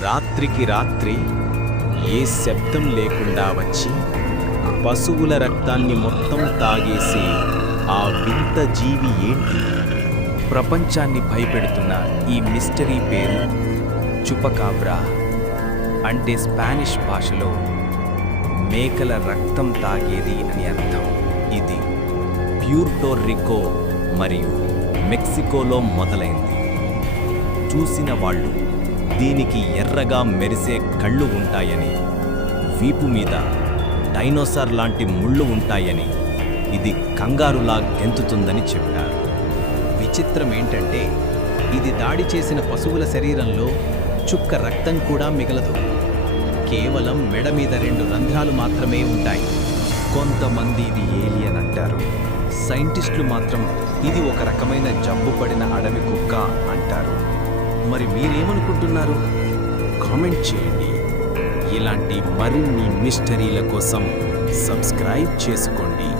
రాత్రికి రాత్రి ఏ శబ్దం లేకుండా వచ్చి పశువుల రక్తాన్ని మొత్తం తాగేసి ఆ వింత జీవి ఏంటి? ప్రపంచాన్ని భయపెడుతున్న ఈ మిస్టరీ పేరు చుపకాబ్రా అంటే స్పానిష్ భాషలో మేకల రక్తం తాగేది అని అర్థం. ఇది ప్యూర్టో రికో మరియు మెక్సికోలో మొదలైంది. చూసిన వాళ్ళు దీనికి ఎర్రగా మెరిసే కళ్ళు ఉంటాయని వీపు మీద డైనోసార్ లాంటి ముళ్ళు ఉంటాయని ఇది కంగారులా గెంతుతుందని చెప్పారు. విచిత్రం ఏంటంటే ఇది దాడి చేసిన పశువుల శరీరంలో చుక్క రక్తం కూడా మిగలదు. కేవలం మెడ మీద రెండు రంధ్రాలు మాత్రమే ఉంటాయి. కొంతమంది ఇది ఏలియన్ అంటారు. సైంటిస్టులు మాత్రం ఇది ఒక రకమైన జబ్బు పడిన అడవి కుక్క అంటారు. మరి మీరేమనుకుంటున్నారు? కామెంట్ చేయండి. ఇలాంటి మరిన్ని మిస్టరీల కోసం సబ్స్క్రైబ్ చేసుకోండి.